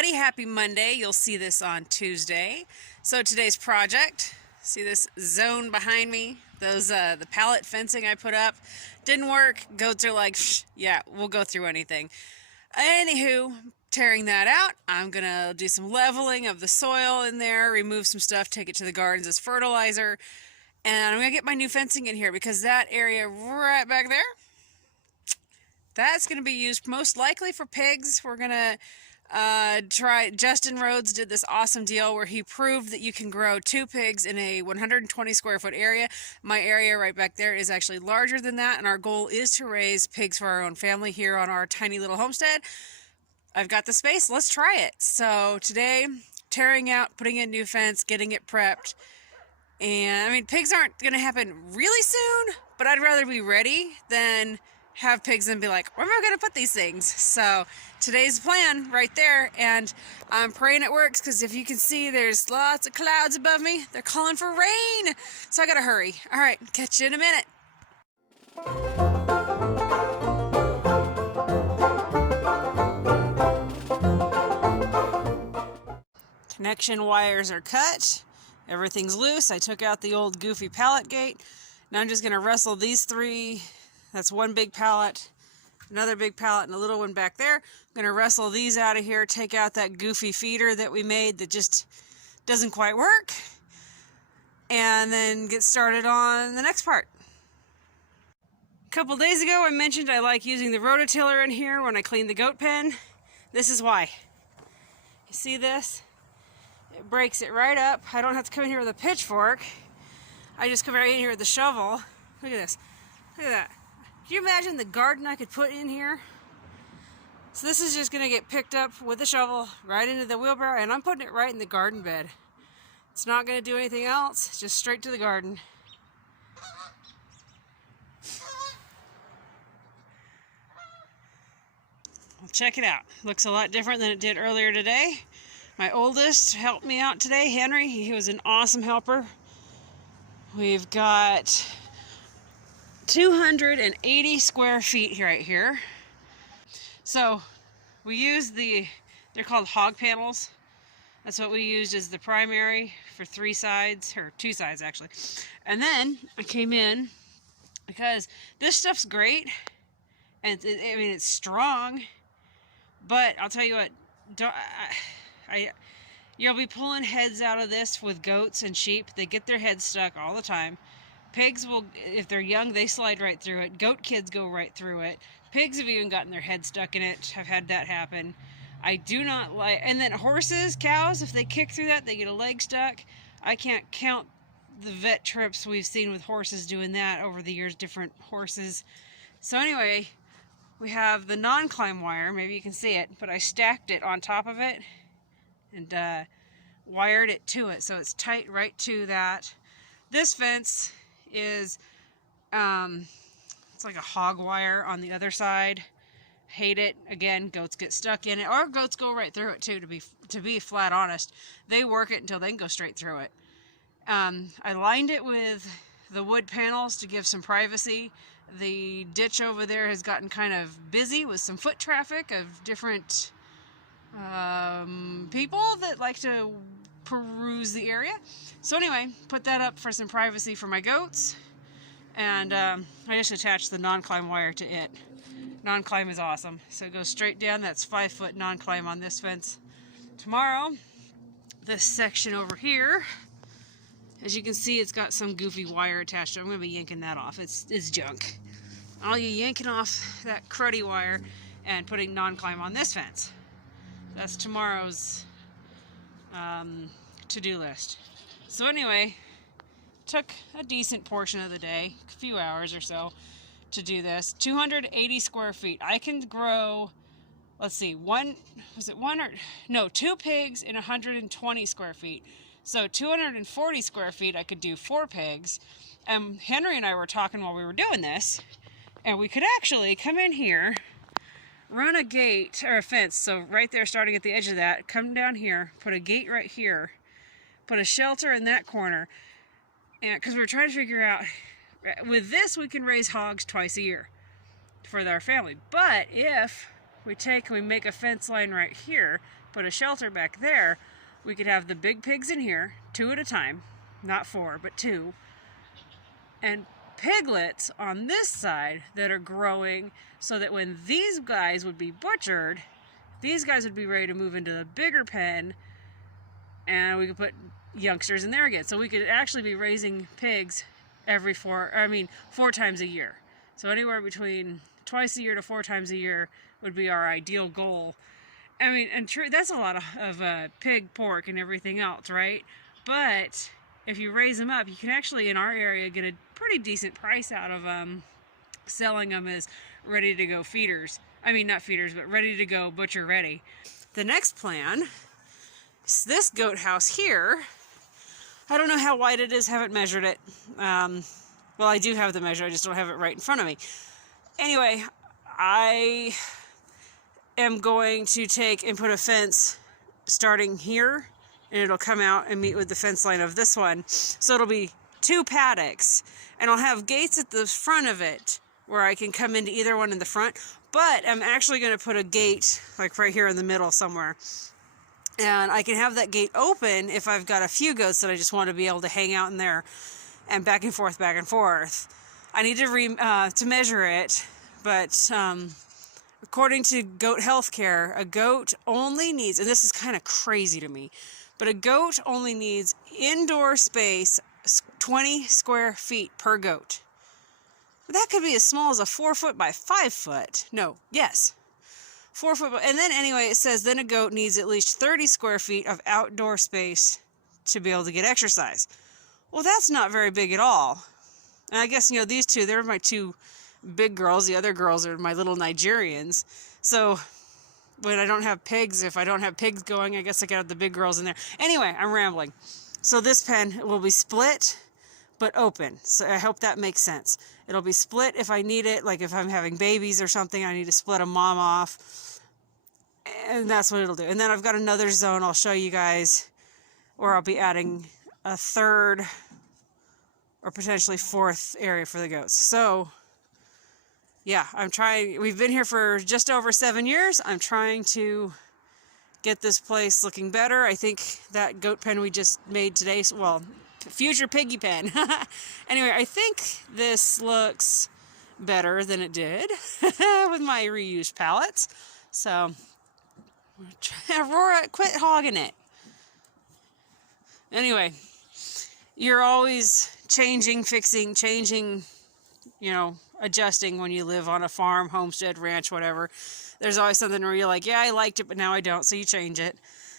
everybody. Happy Monday. You'll see this on Tuesday. So today's project, see this zone behind me? The pallet fencing I put up didn't work. Goats are like, yeah, we'll go through anything. Anywho, tearing that out, I'm gonna do some leveling of the soil in there, remove some stuff, take it to the gardens as fertilizer, and I'm gonna get my new fencing in here because that area right back there, that's going to be used most likely for pigs. We're going to try. Justin Rhodes did this awesome deal where he proved that you can grow 2 pigs in a 120 square foot area. My area right back there is actually larger than that, and our goal is to raise pigs for our own family here on our tiny little homestead. I've got the space. Let's try it. So today, tearing out, putting in new fence, getting it prepped. And I mean, pigs aren't going to happen really soon, but I'd rather be ready than have pigs and be like, where am I going to put these things? So today's plan right there, and I'm praying it works because if you can see, there's lots of clouds above me. They're calling for rain, so I gotta hurry. All right, catch you in a minute. Connection wires are cut. Everything's loose. I took out the old goofy pallet gate. Now I'm just going to wrestle these 3. That's one big pallet, another big pallet, and a little one back there. I'm going to wrestle these out of here, take out that goofy feeder that we made that just doesn't quite work, and then get started on the next part. A couple days ago I mentioned I like using the rototiller in here when I clean the goat pen. This is why. You see this? It breaks it right up. I don't have to come in here with a pitchfork. I just come right in here with the shovel. Look at this. Look at that. Can you imagine the garden I could put in here? So this is just going to get picked up with a shovel right into the wheelbarrow, and I'm putting it right in the garden bed. It's not going to do anything else. It's just straight to the garden. Well, check it out. Looks a lot different than it did earlier today. My oldest helped me out today, Henry. He was an awesome helper. We've got 280 square feet right here. So we use they're called hog panels. That's what we used as the primary for 3 sides, or 2 sides actually. And then I came in because this stuff's great, and I mean it's strong, but I'll tell you what, you'll be pulling heads out of this with goats and sheep. They get their heads stuck all the time. Pigs will, if they're young, they slide right through it. Goat kids go right through it. Pigs have even gotten their head stuck in it. I've had that happen. I do not like, and then horses, cows, if they kick through that, they get a leg stuck. I can't count the vet trips we've seen with horses doing that over the years, different horses. So anyway, we have the non-climb wire. Maybe you can see it, but I stacked it on top of it and wired it to it, so it's tight right to that. This fence is it's like a hog wire on the other side. Hate it. Again, goats get stuck in it, or goats go right through it too. To be flat honest, they work it until they can go straight through it. I lined it with the wood panels to give some privacy. The ditch over there has gotten kind of busy with some foot traffic of different people that like to peruse the area. So anyway, put that up for some privacy for my goats, and I just attached the non-climb wire to it. Non-climb is awesome, so it goes straight down. That's 5-foot non-climb on this fence. Tomorrow, this section over here, as you can see, it's got some goofy wire attached to it. I'm going to be yanking that off. It's junk. I'll be yanking off that cruddy wire and putting non-climb on this fence. That's tomorrow's to-do list. So anyway, took a decent portion of the day, a few hours or so, to do this. 280 square feet. I can grow, let's see, 2 pigs in 120 square feet. So 240 square feet, I could do 4 pigs. Henry and I were talking while we were doing this, and we could actually come in here, run a gate, or a fence, so right there starting at the edge of that, come down here, put a gate right here, put a shelter in that corner, and because we were trying to figure out, with this we can raise hogs twice a year for our family. But if we make a fence line right here, put a shelter back there, we could have the big pigs in here, 2 at a time, not 4, but 2, and piglets on this side that are growing, so that when these guys would be butchered, these guys would be ready to move into the bigger pen, and we could put youngsters in there again. So we could actually be raising pigs every 4 times a year. So anywhere between twice a year to 4 times a year would be our ideal goal. I mean, and true, that's a lot of pig, pork, and everything else, right? But if you raise them up, you can actually, in our area, get a pretty decent price out of selling them as ready-to-go feeders. I mean, not feeders, but ready-to-go, butcher-ready. The next plan is this goat house here. I don't know how wide it is, haven't measured it. Well, I do have the measure, I just don't have it right in front of me. Anyway, I am going to take and put a fence starting here, and it'll come out and meet with the fence line of this one. So it'll be 2 paddocks, and I'll have gates at the front of it where I can come into either one in the front, but I'm actually going to put a gate like right here in the middle somewhere. And I can have that gate open if I've got a few goats that I just want to be able to hang out in there and back and forth, back and forth. I need to measure it, but according to goat healthcare, a goat only needs, and this is kind of crazy to me, but a goat only needs indoor space 20 square feet per goat. That could be as small as a 4 foot by 5 foot. No, yes. 4 foot. And then anyway, it says then a goat needs at least 30 square feet of outdoor space to be able to get exercise. Well, that's not very big at all. And I guess, these two, they're my 2 big girls. The other girls are my little Nigerians. So when I don't have pigs, if I don't have pigs going, I guess I got the big girls in there. Anyway, I'm rambling. So this pen will be split, but open. So I hope that makes sense. It'll be split if I need it, like if I'm having babies or something, I need to split a mom off. And that's what it'll do. And then I've got another zone I'll show you guys where I'll be adding a 3rd or potentially 4th area for the goats. So yeah, we've been here for just over 7 years. I'm trying to get this place looking better. I think that goat pen we just made today, well, future piggy pen. Anyway, I think this looks better than it did with my reused pallets. So, Aurora, quit hogging it. Anyway, you're always changing, fixing, changing, adjusting when you live on a farm, homestead, ranch, whatever. There's always something where you're like, yeah, I liked it, but now I don't, so you change it.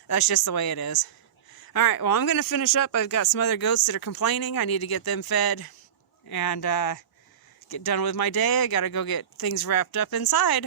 That's just the way it is. All right, well, I'm going to finish up. I've got some other goats that are complaining. I need to get them fed and get done with my day. I got to go get things wrapped up inside.